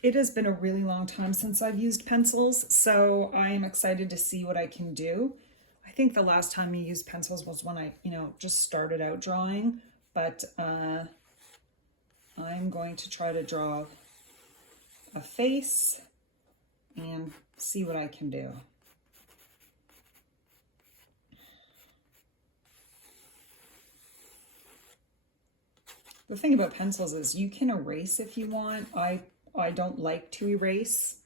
It has been a really long time since I've used pencils, so I am excited to see what I can do. I think the last time I used pencils was when I, just started out drawing, but I'm going to try to draw a face and see what I can do. The thing about pencils is you can erase if you want. I don't like to erase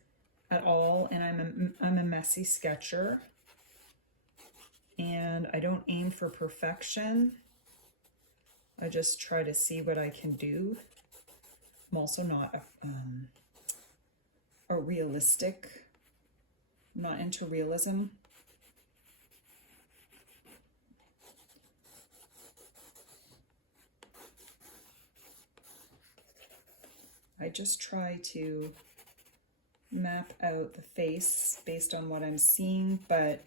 at all, and I'm a messy sketcher, and I don't aim for perfection. I just try to see what I can do. I'm also not a realistic. I'm not into realism. I just try to map out the face based on what I'm seeing, but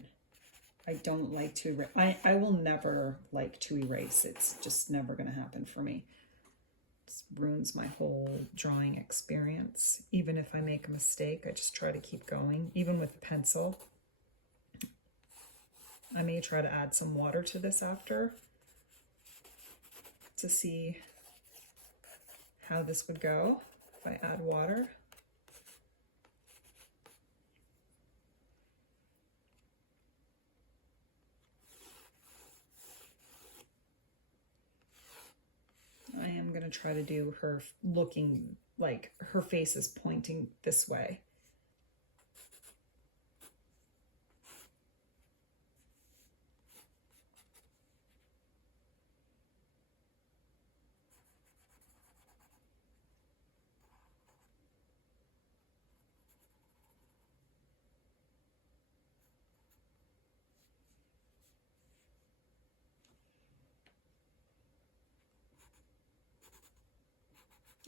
I don't like to, I will never like to erase. It's just never going to happen for me. It ruins my whole drawing experience. Even if I make a mistake, I just try to keep going, even with a pencil. I may try to add some water to this after to see how this would go if I add water. I am going to try to do her looking like her face is pointing this way.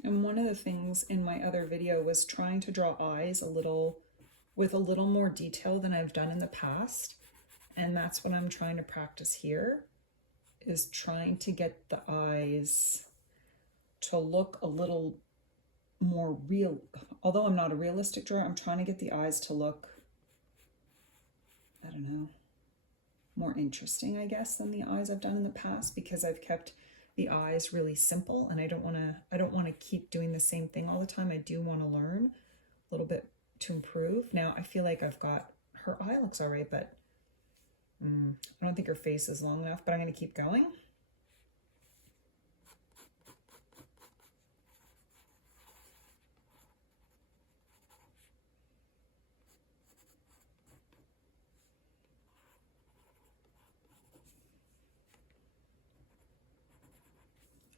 And one of the things in my other video was trying to draw eyes with a little more detail than I've done in the past. And that's what I'm trying to practice here, is trying to get the eyes to look a little more real. Although I'm not a realistic drawer, I'm trying to get the eyes to look, I don't know, more interesting, I guess, than the eyes I've done in the past, because I've kept the eyes really simple, and I don't want to keep doing the same thing all the time. I do want to learn a little bit to improve. Now I feel like I've got, her eye looks all right, but I don't think her face is long enough, but I'm going to keep going.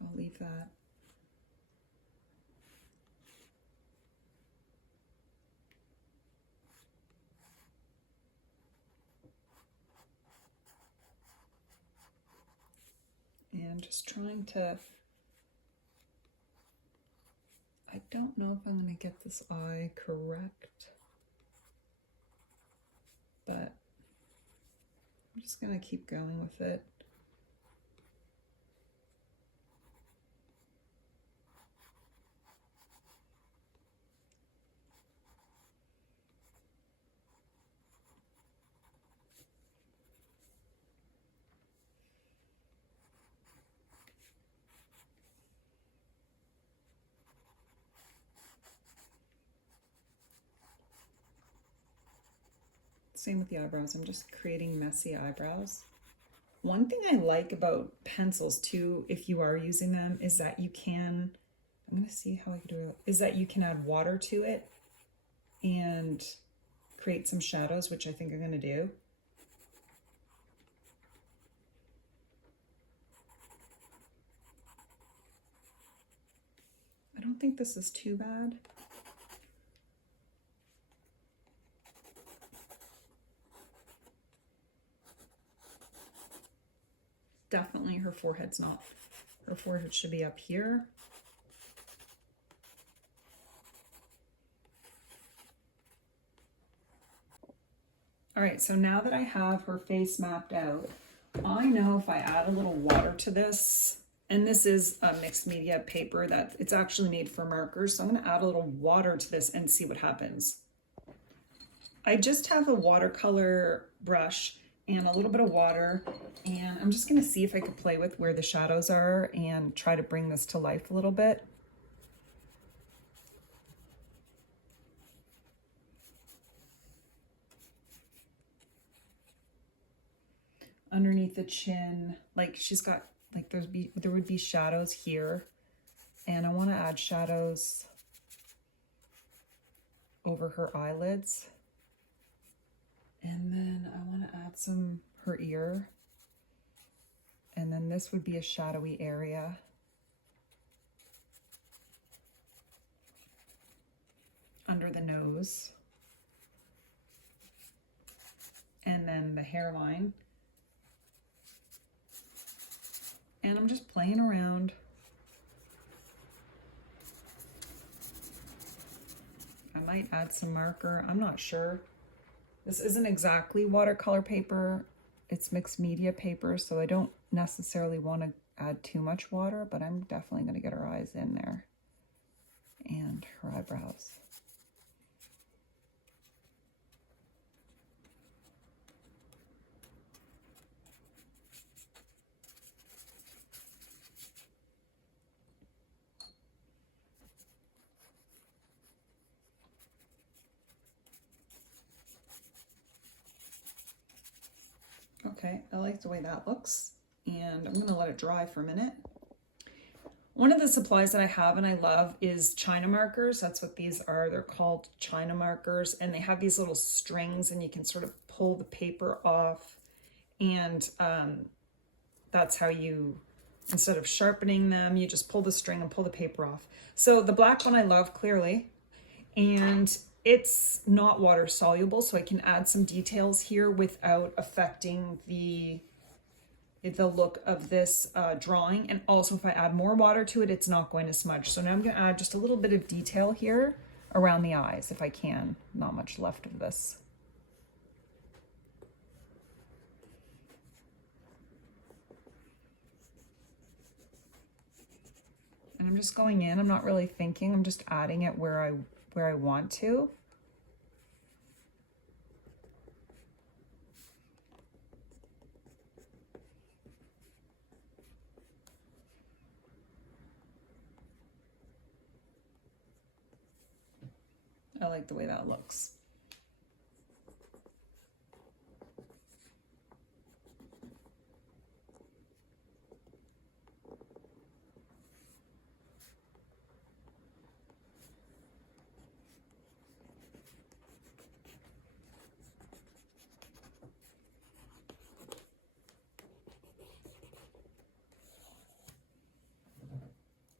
I'll leave that. And just trying to, I don't know if I'm going to get this eye correct, but I'm just going to keep going with it. Same with the eyebrows. I'm just creating messy eyebrows. One thing I like about pencils too, if you are using them, is that you can, I'm going to see how I can do it, is that you can add water to it and create some shadows, which I think I'm going to do. I don't think this is too bad. Definitely her forehead's not, her forehead should be up here. All right, so now that I have her face mapped out, I know if I add a little water to this And this is a mixed media paper that it's actually made for markers. So I'm going to add a little water to this and see what happens. I just have a watercolor brush and a little bit of water, and I'm just going to see if I could play with where the shadows are and try to bring this to life a little bit. Underneath the chin, like she's got, like there would be shadows here, and I want to add shadows over her eyelids. And then I want to add some her ear. And then this would be a shadowy area. Under the nose. And then the hairline. And I'm just playing around. I might add some marker, I'm not sure. This isn't exactly watercolor paper, it's mixed media paper, so I don't necessarily want to add too much water, but I'm definitely going to get her eyes in there and her eyebrows. Okay, I like the way that looks, and I'm gonna let it dry for a minute. One of the supplies that I have and I love is China markers. That's what these are. They're called China markers, and they have these little strings, and you can sort of pull the paper off, and that's how you, instead of sharpening them, you just pull the string and pull the paper off. So the black one I love, clearly, and it's not water soluble, so I can add some details here without affecting the look of this drawing. And also if I add more water to it, it's not going to smudge. So now I'm going to add just a little bit of detail here around the eyes if I can. Not much left of this. And I'm just going in, I'm not really thinking, I'm just adding it where I want to. I like the way that looks.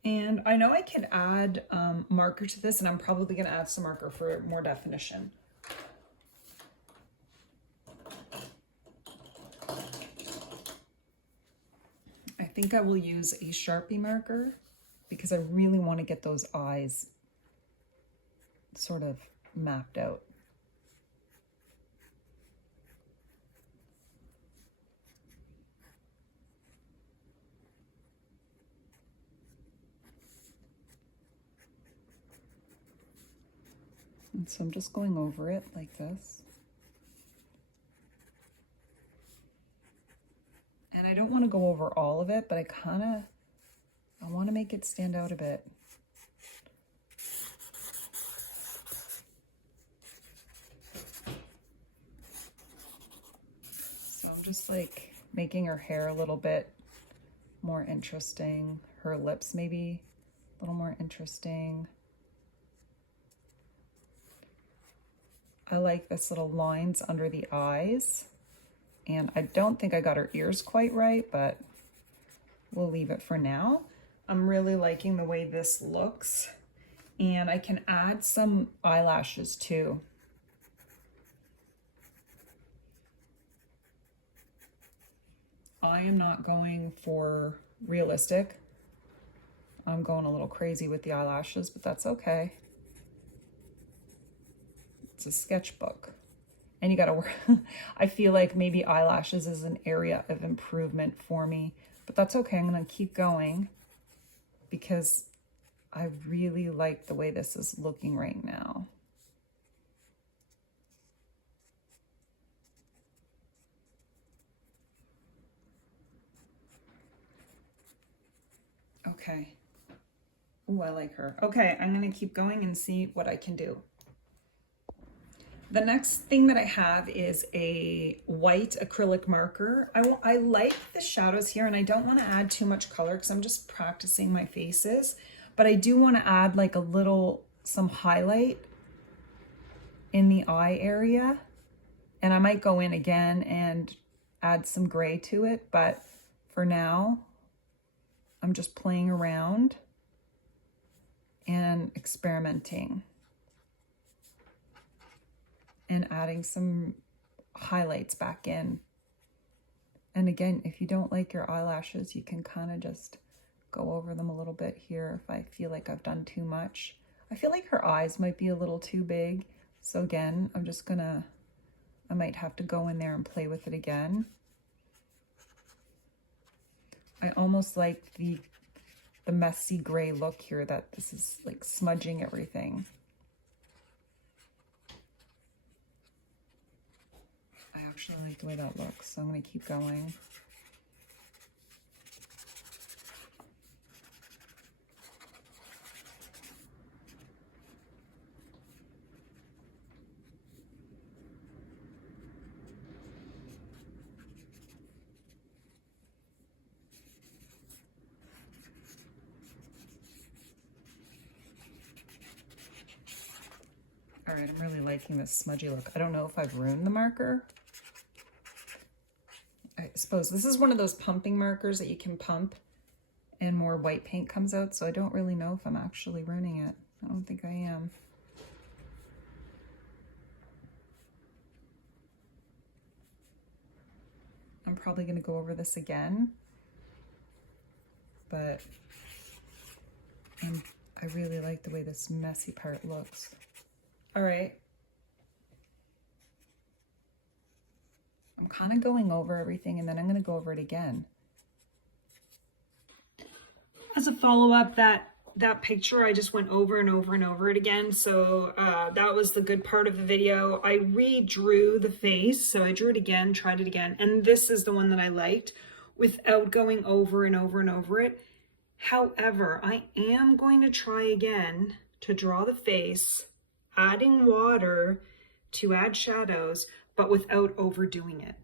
And I know I could add marker to this, and I'm probably going to add some marker for more definition. I think I will use a Sharpie marker because I really want to get those eyes sort of mapped out. And so I'm just going over it like this. And I don't want to go over all of it, but I want to make it stand out a bit. So I'm just like making her hair a little bit more interesting, her lips maybe a little more interesting. I like this little lines under the eyes, and I don't think I got her ears quite right, but we'll leave it for now. I'm really liking the way this looks, and I can add some eyelashes too. I am not going for realistic. I'm going a little crazy with the eyelashes, but that's okay. It's a sketchbook, and you gotta work. I feel like maybe eyelashes is an area of improvement for me, but that's okay. I'm gonna keep going because I really like the way this is looking right now. Okay. Ooh, I like her. Okay, I'm gonna keep going and see what I can do. The next thing that I have is a white acrylic marker. I like the shadows here, and I don't want to add too much color because I'm just practicing my faces, but I do want to add like some highlight in the eye area, and I might go in again and add some gray to it, but for now I'm just playing around and experimenting and adding some highlights back in. And again, if you don't like your eyelashes, you can kind of just go over them a little bit here if I feel like I've done too much. I feel like her eyes might be a little too big. So again, I might have to go in there and play with it again. I almost like the messy gray look here, that this is like smudging everything. I actually like the way that looks, so I'm going to keep going. All right, I'm really liking this smudgy look. I don't know if I've ruined the marker. I suppose this is one of those pumping markers that you can pump and more white paint comes out, so I don't really know if I'm actually ruining it. I don't think I am. I'm probably going to go over this again, but I really like the way this messy part looks. All right. I'm kind of going over everything, and then I'm going to go over it again. As a follow-up, that picture, I just went over and over and over it again. So that was the good part of the video. I redrew the face. So I drew it again, tried it again. And this is the one that I liked without going over and over and over it. However, I am going to try again to draw the face, adding water to add shadows, but without overdoing it.